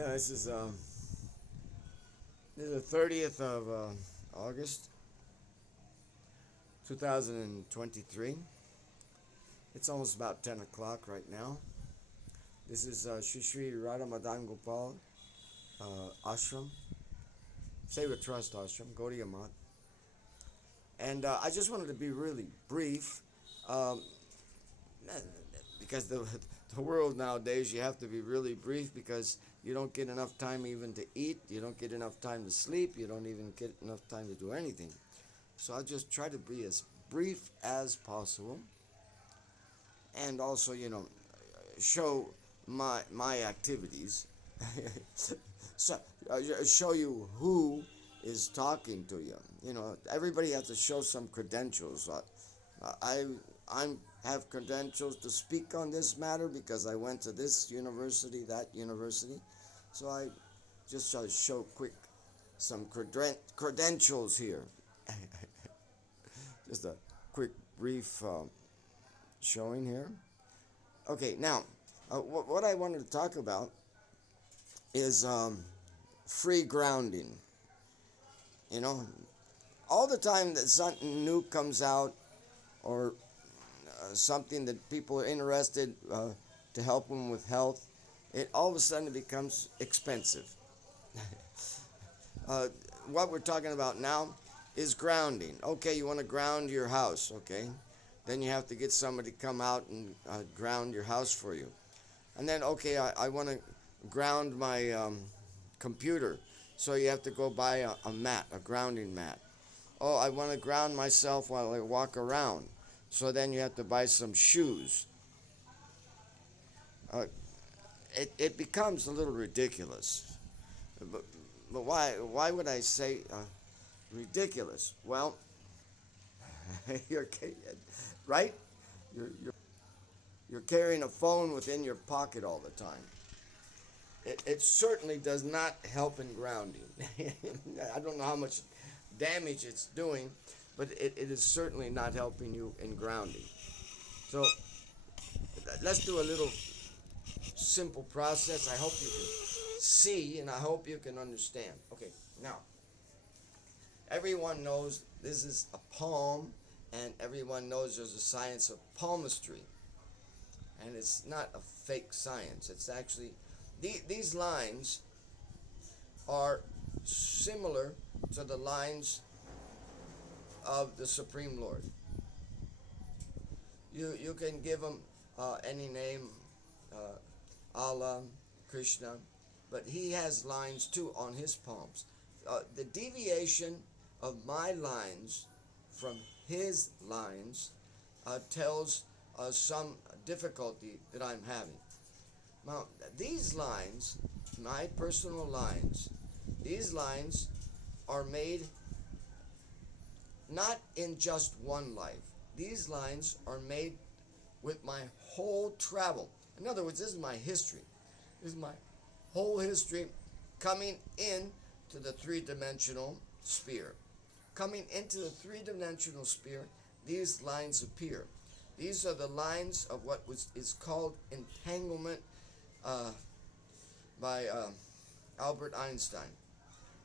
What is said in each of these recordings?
Yeah, this is the 30th of August, 2023. It's almost about 10 o'clock right now. This is Shri Shri Radha Madan Gopal Ashram, Save a Trust Ashram, Gaudiya Math. And I just wanted to be really brief um, because the world nowadays, you have to be really brief because you don't get enough time even to eat, you don't get enough time to sleep, you don't even get enough time to do anything. So I'll just try to be as brief as possible and also, show my activities. So show you who is talking to you. Everybody has to show some credentials. I I'm have credentials to speak on this matter because I went to this university, that university. So I just try to show quick some credentials here. Just a quick brief showing here. Okay, now what I wanted to talk about is free grounding. You know, all the time that something new comes out or something that people are interested to help them with health, it all of a sudden it becomes expensive. uh, what we're talking about now is grounding. Okay, you want to ground your house, okay? Then you have to get somebody to come out and ground your house for you. And then, okay, I want to ground my computer. So you have to go buy a mat, a grounding mat. Oh, I want to ground myself while I walk around. So then you have to buy some shoes. Uh, it becomes a little ridiculous. But, but why would I say ridiculous? Well, you're right. You're, you're you're carrying a phone within your pocket all the time. It certainly does not help in grounding. I don't know how much damage it's doing, but it is certainly not helping you in grounding. So let's do a little simple process. I hope you can see and I hope you can understand. Okay, now, everyone knows this is a palm, and everyone knows there's a science of palmistry. And it's not a fake science. It's actually, these lines are similar to the lines of the Supreme Lord. You can give him any name, Allah, Krishna, but he has lines too on his palms. The deviation of my lines from his lines tells some difficulty that I'm having. Now, these lines, my personal lines, these lines are made not in just one life. These lines are made with my whole travel. In other words, this is my history. This is my whole history coming in to the three-dimensional sphere. Coming into the three-dimensional sphere, these lines appear. These are the lines of what is called entanglement by Albert Einstein.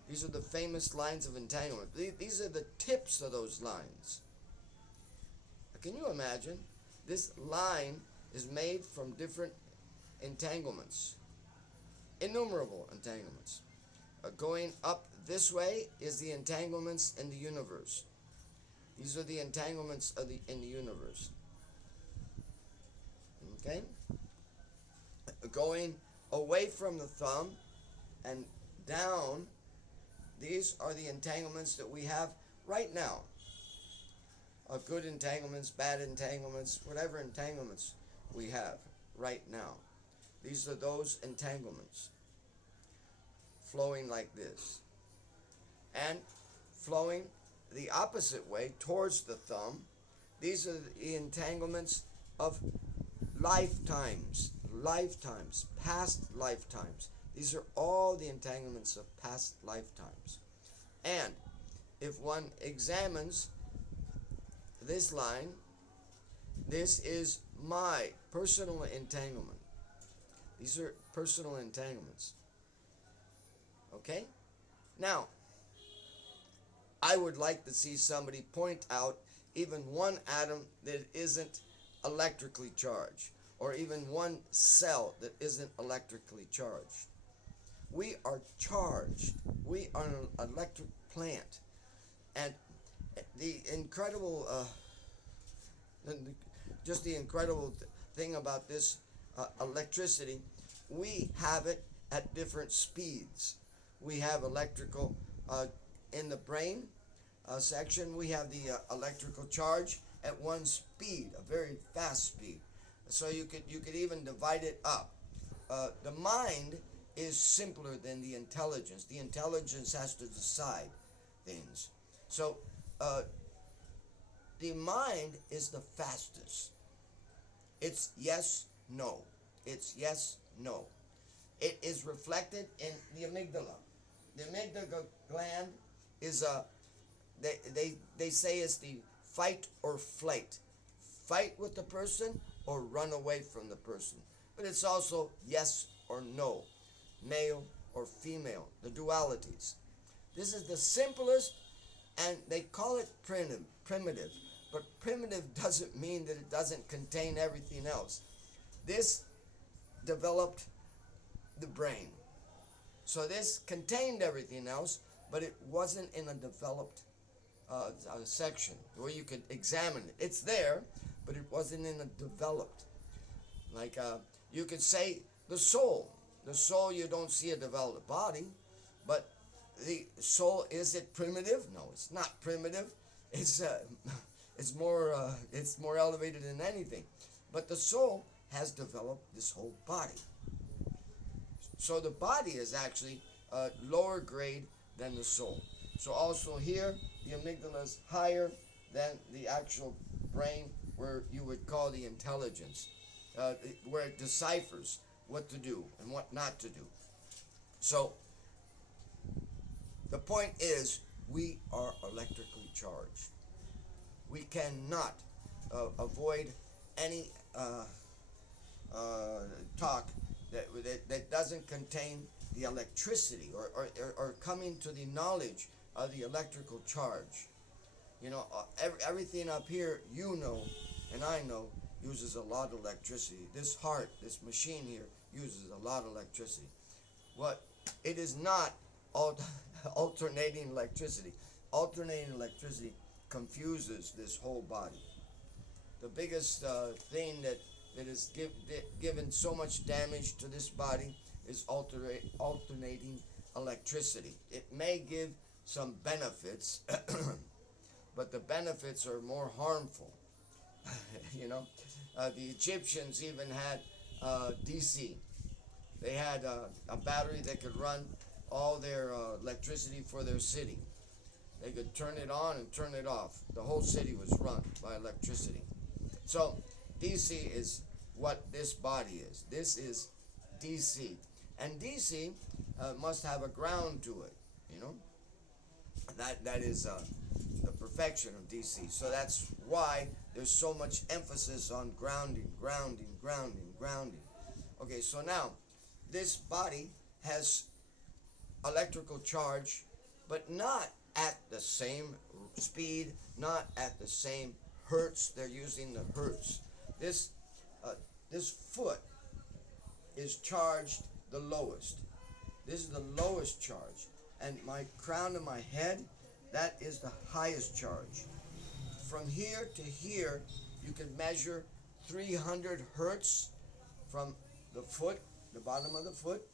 These are the famous lines of entanglement. These are the tips of those lines. Can you imagine? This line is made from different entanglements, innumerable entanglements. Going up this way is the entanglements in the universe. These are the entanglements in the universe. Okay? Going away from the thumb and down, these are the entanglements that we have right now. Good entanglements, bad entanglements, whatever entanglements we have right now. These are those entanglements flowing like this. And flowing the opposite way towards the thumb, these are the entanglements of lifetimes, past lifetimes. These are all the entanglements of past lifetimes. And if one examines this line, this is my personal entanglement. These are personal entanglements. Okay? Now, I would like to see somebody point out even one atom that isn't electrically charged, or even one cell that isn't electrically charged. We are charged. We are an electric plant. And the incredible, just the incredible thing about this electricity, we have it at different speeds. We have electrical in the brain section. We have the electrical charge at one speed, a very fast speed. So you could even divide it up. The mind is simpler than the intelligence. The intelligence has to decide things. So the mind is the fastest. It's yes, no. It's yes, no. It is reflected in the amygdala. The amygdala gland is they say it's the fight or flight. Fight with the person or run away from the person. But it's also yes or no, male or female, the dualities. This is the simplest, and they call it primitive. But primitive doesn't mean that it doesn't contain everything else. This developed the brain. So this contained everything else, but it wasn't in a developed section where you could examine it. It's there, but it wasn't in a developed. Like you could say the soul. The soul, you don't see a developed body, but the soul, is it primitive? No, it's not primitive. It's it's more elevated than anything. But the soul has developed this whole body. So the body is actually lower grade than the soul. So also here, the amygdala is higher than the actual brain, where you would call the intelligence, where it deciphers what to do and what not to do. So the point is, we are electrically charged. We cannot avoid any talk that doesn't contain the electricity, or coming to the knowledge of the electrical charge. You know, everything up here, you know, and I know, uses a lot of electricity. This heart, this machine here, uses a lot of electricity. What it is not alternating electricity. Alternating electricity confuses this whole body. The biggest thing that is given so much damage to this body is alternating electricity. It may give some benefits, but the benefits are more harmful. You know, the Egyptians even had DC. They had a battery that could run all their electricity for their city. They could turn it on and turn it off. The whole city was run by electricity. So DC is what this body is. This is DC. And DC must have a ground to it, you know. That is the perfection of DC. So that's why there's so much emphasis on grounding, grounding, grounding, grounding. Okay, so now this body has electrical charge, but not at the same speed, not at the same hertz. They're using the hertz. This foot is charged the lowest. This is the lowest charge. And my crown of my head, that is the highest charge. From here to here, you can measure 300 hertz from the foot, the bottom of the foot,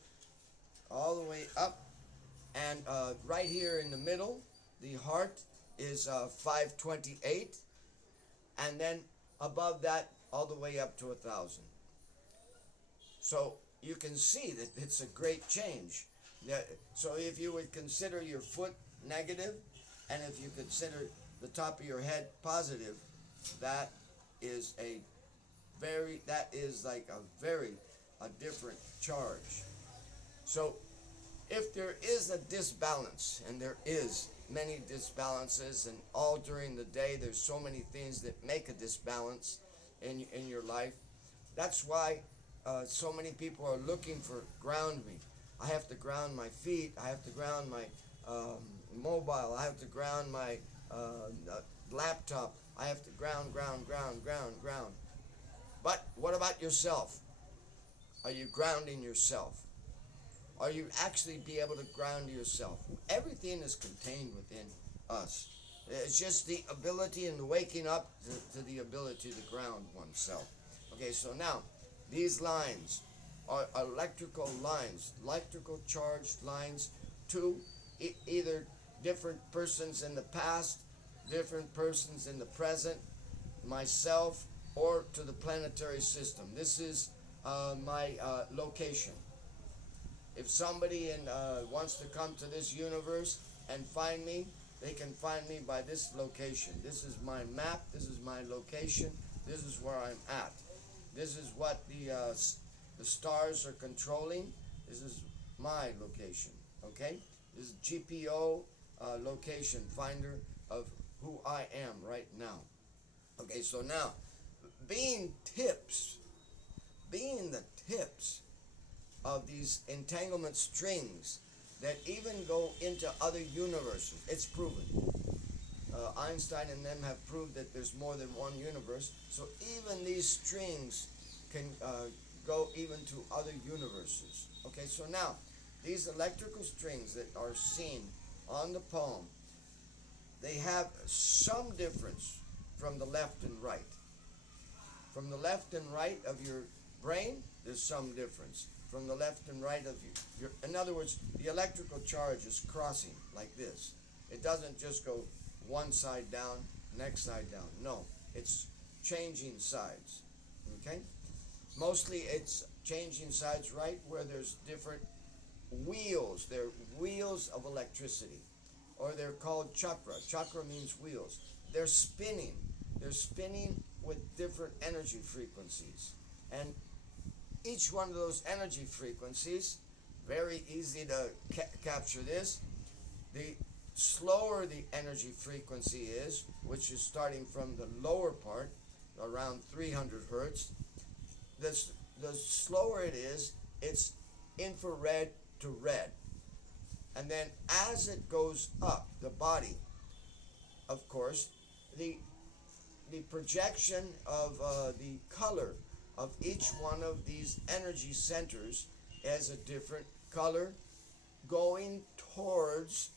all the way up. And right here in the middle, the heart is 528. And then above that, all the way up to 1,000. So you can see that it's a great change. So if you would consider your foot negative, and if you consider the top of your head positive, that is like a different charge. So if there is a disbalance, and there is many disbalances, and all during the day there's so many things that make a disbalance in your life. That's why so many people are looking for ground me. I have to ground my feet. I have to ground my mobile. I have to ground my laptop. I have to ground, ground, ground, ground, ground. But what about yourself? Are you grounding yourself? Are you actually be able to ground yourself? Everything is contained within us. It's just the ability and the waking up to the ability to ground oneself. Okay, so now these lines are electrical lines, electrical charged lines to either different persons in the past, different persons in the present, myself, or to the planetary system. This is my location. If somebody wants to come to this universe and find me, they can find me by this location. This is my map. This is my location. This is where I'm at. This is what the stars are controlling. This is my location. Okay? This is GPO location finder of who I am right now. Okay, so now, being the tips of these entanglement strings that even go into other universes. It's proven. Einstein and them have proved that there's more than one universe. So even these strings can go even to other universes. Okay, so now these electrical strings that are seen on the palm, they have some difference from the left and right. From the left and right of your brain, there's some difference. From the left and right of your in other words, the electrical charge is crossing like this. It doesn't just go one side down, next side down. No, it's changing sides. Okay? Mostly it's changing sides right where there's different wheels. They're wheels of electricity. Or they're called chakra. Chakra means wheels. They're spinning. They're spinning with different energy frequencies. And each one of those energy frequencies, very easy to capture this. The slower the energy frequency is, which is starting from the lower part, around 300 hertz, the slower it is, it's infrared to red. And then as it goes up, the body, of course, the projection of the color of each one of these energy centers has a different color going towards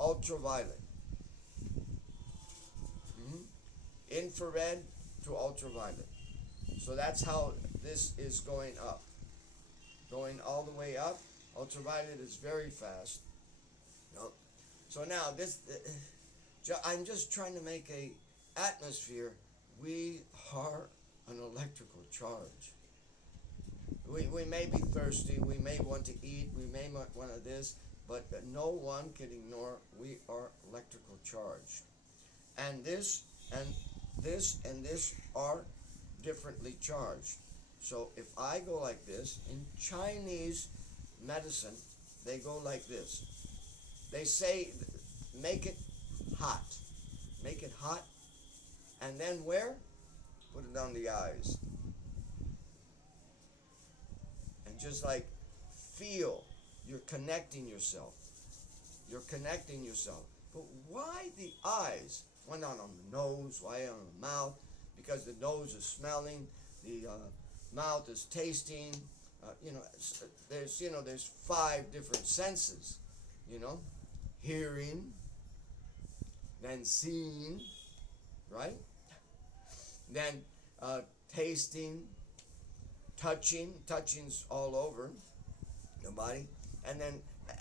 ultraviolet. Infrared to ultraviolet. So that's how this is going up. Going all the way up. Ultraviolet is very fast. No. So now this, I'm just trying to make a atmosphere. We are an electrical charge. We may be thirsty, we may want to eat, we may want to this, but no one can ignore we are electrical charged. And this and this and this are differently charged. So if I go like this, in Chinese medicine, they go like this. They say, make it hot. Make it hot. And then where? Put it on the eyes. And just like feel, you're connecting yourself. You're connecting yourself. But why the eyes? Why not on the nose? Why on the mouth? Because the nose is smelling, the mouth is tasting. There's 5 different senses. Hearing, then seeing, right? Then tasting, touching's all over the body, and then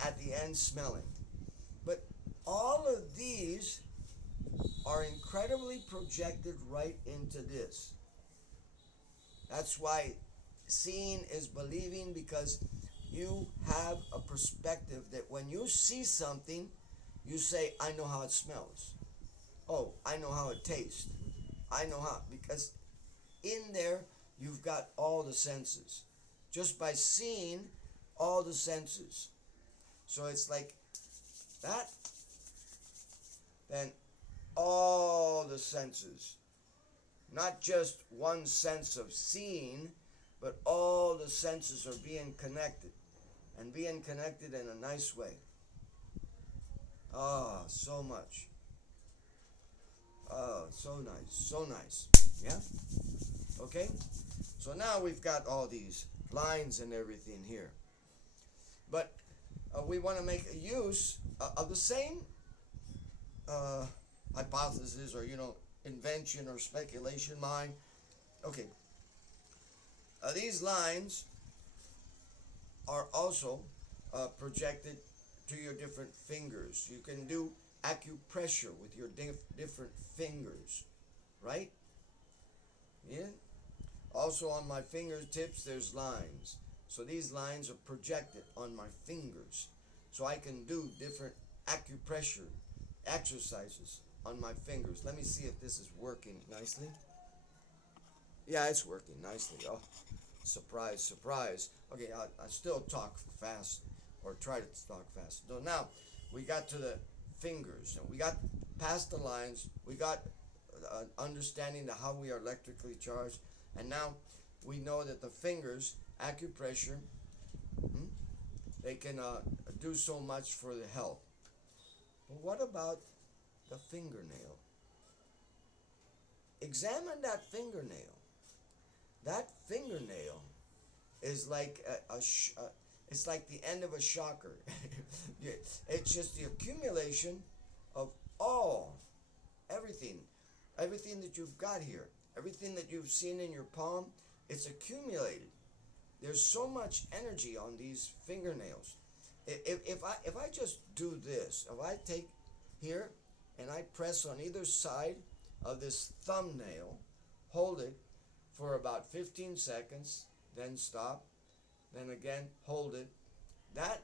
at the end smelling. But all of these are incredibly projected right into this. That's why seeing is believing, because you have a perspective that when you see something, you say, I know how it smells. Oh, I know how it tastes. I know how, because in there you've got all the senses. Just by seeing all the senses. So it's like that, then all the senses. Not just one sense of seeing, but all the senses are being connected. and being connected in a nice way. Ah, so much. Oh, so nice, so nice. Yeah? Okay? So now we've got all these lines and everything here. But we want to make a use of the same hypothesis or, invention or speculation mind. Okay. These lines are also projected to your different fingers. You can do acupressure with your different fingers, right? Yeah. Also on my fingertips, there's lines. So these lines are projected on my fingers. So I can do different acupressure exercises on my fingers. Let me see if this is working nicely. Yeah, it's working nicely. Oh, surprise, surprise. Okay, I still talk fast, or try to talk fast. So now we got to the fingers. We got past the lines. We got understanding of how we are electrically charged. And now we know that the fingers, acupressure, they can do so much for the health. But what about the fingernail? Examine that fingernail. That fingernail is like it's like the end of a shocker. It's just the accumulation of everything that you've got here, everything that you've seen in your palm. It's accumulated. There's so much energy on these fingernails. If I just do this, if I take here and I press on either side of this thumbnail, hold it for about 15 seconds, then stop, then again hold it, that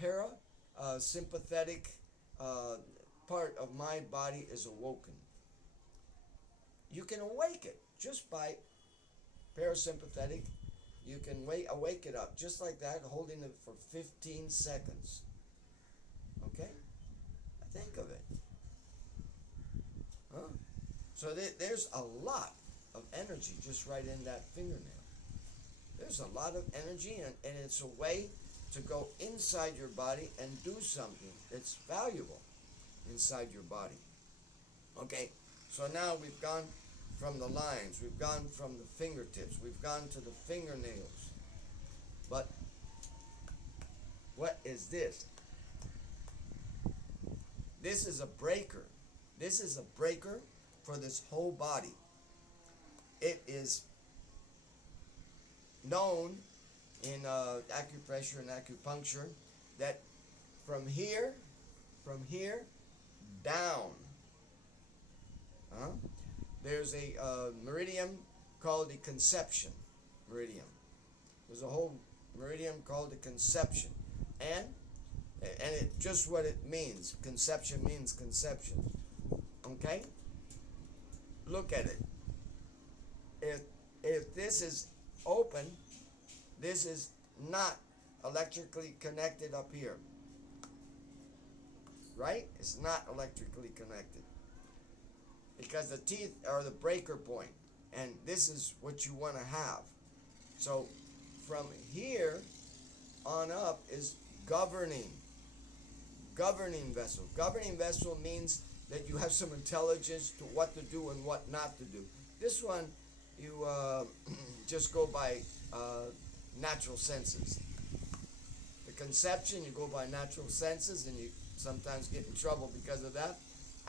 parasympathetic part of my body is awoken. You can awake it just by parasympathetic. You can awake it up just like that, holding it for 15 seconds. Okay? Think of it. Huh? So there's a lot of energy just right in that fingernail. There's a lot of energy, and it's a way to go inside your body and do something that's valuable inside your body. Okay, so now we've gone from the lines, we've gone from the fingertips, we've gone to the fingernails. But what is this? This is a breaker. This is a breaker for this whole body. It is known in acupressure and acupuncture that from here down, there's a meridian called the conception meridian. There's a whole meridian called the conception, and it just what it means. Conception means conception. Okay? Look at it. If this is open, this is not electrically connected up here. Right? It's not electrically connected. Because the teeth are the breaker point. And this is what you want to have. So from here on up is governing vessel. Governing vessel means that you have some intelligence to what to do and what not to do. This one, you just go by natural senses. The conception, you go by natural senses, and you sometimes get in trouble because of that.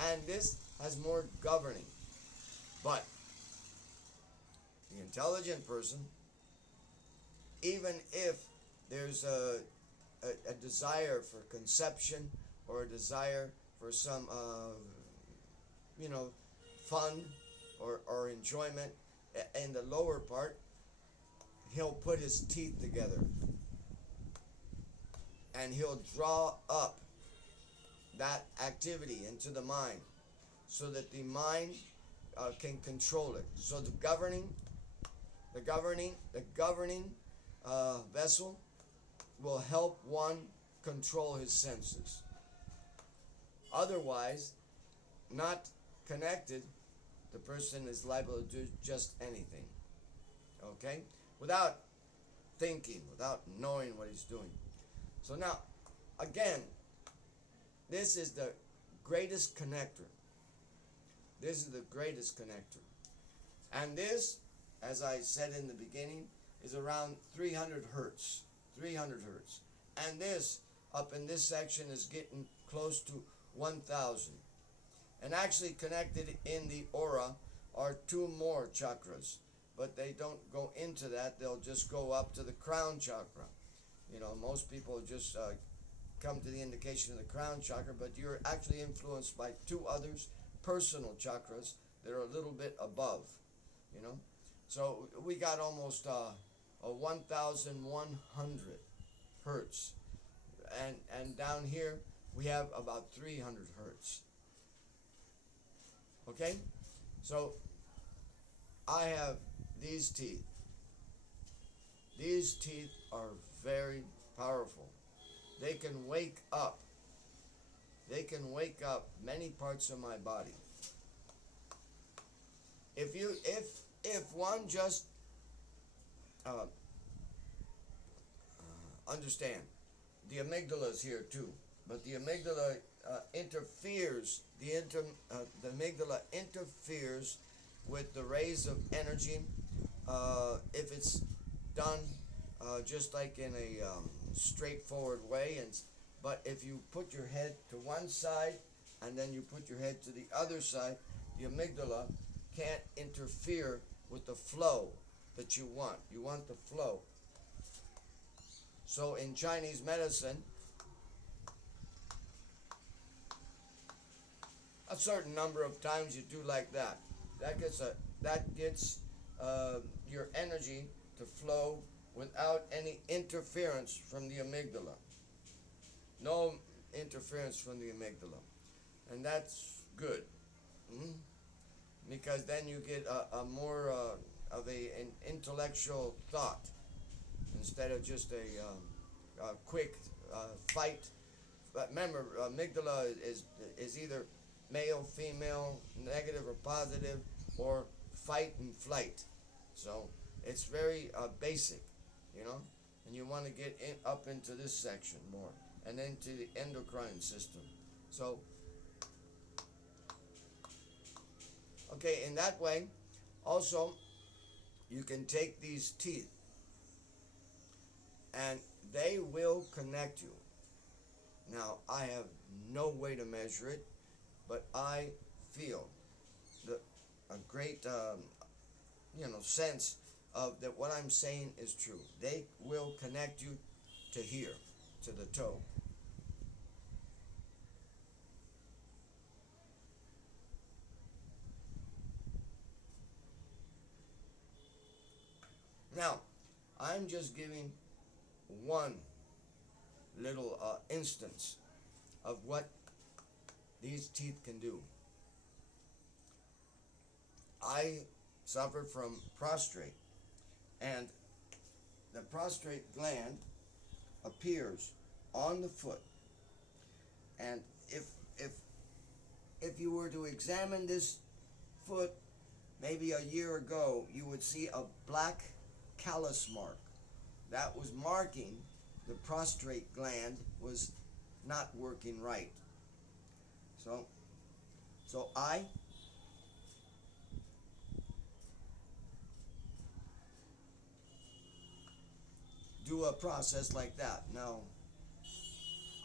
And this has more governing. But the intelligent person, even if there's a desire for conception or a desire for some fun or enjoyment in the lower part, he'll put his teeth together and he'll draw up that activity into the mind so that the mind can control it. So the governing vessel will help one control his senses. Otherwise, not connected, the person is liable to do just anything. Okay? Without thinking, without knowing what he's doing. So now, again, this is the greatest connector. This is the greatest connector. And this, as I said in the beginning, is around 300 hertz. 300 hertz. And this, up in this section, is getting close to 1,000. And actually connected in the aura are two more chakras. But they don't go into that. They'll just go up to the crown chakra. You know, most people just come to the indication of the crown chakra, but you're actually influenced by two others, personal chakras, that are a little bit above, you know. So we got almost a 1,100 hertz. And down here, we have about 300 hertz. Okay? So I have these teeth. These teeth are very powerful. They can wake up. They can wake up many parts of my body. If one just understand, the amygdala is here too, but the amygdala interferes. The amygdala interferes with the rays of energy if it's done just like in a straightforward way. But if you put your head to one side and then you put your head to the other side, the amygdala can't interfere with the flow that you want. You want the flow. So in Chinese medicine, a certain number of times you do like that. That gets your energy to flow without any interference from the amygdala. No interference from the amygdala. And that's good. Because then you get a more of an intellectual thought instead of just a quick fight. But remember, amygdala is either male, female, negative or positive, or fight and flight. So it's very basic, you know, and you want to get up into this section more, and into the endocrine system. So, okay, in that way, also, you can take these teeth, and they will connect you. Now, I have no way to measure it, but I feel a great, sense of that what I'm saying is true. They will connect you to here, to the toe. Now, I'm just giving one little instance of what these teeth can do. I suffer from prostrate, and the prostrate gland appears on the foot. And if you were to examine this foot maybe a year ago, you would see a black callus mark. That was marking the prostrate gland was not working right. So I do a process like that. Now,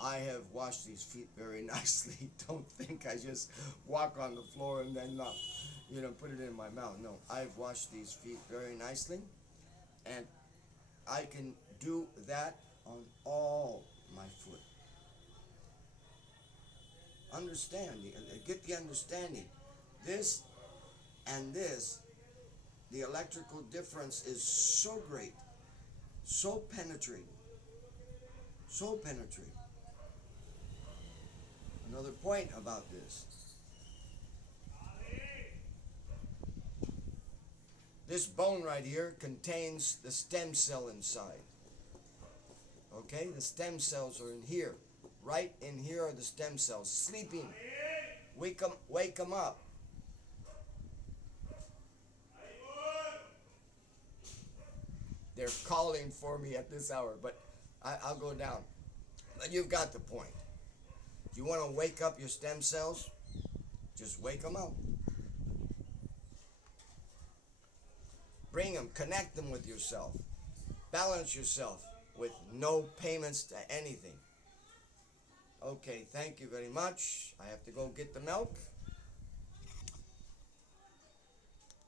I have washed these feet very nicely. Don't think I just walk on the floor and then put it in my mouth. No, I've washed these feet very nicely, and I can do that on all my foot. Get the understanding. This and this, the electrical difference is so great, so penetrating. Another point about this bone right here contains the stem cell inside. Okay, the stem cells are in here. Right in here are the stem cells sleeping. Wake them up. They're calling for me at this hour, but I'll go down. But you've got the point. You want to wake up your stem cells? Just wake them up. Bring them, connect them with yourself. Balance yourself with no payments to anything. Okay, thank you very much. I have to go get the milk.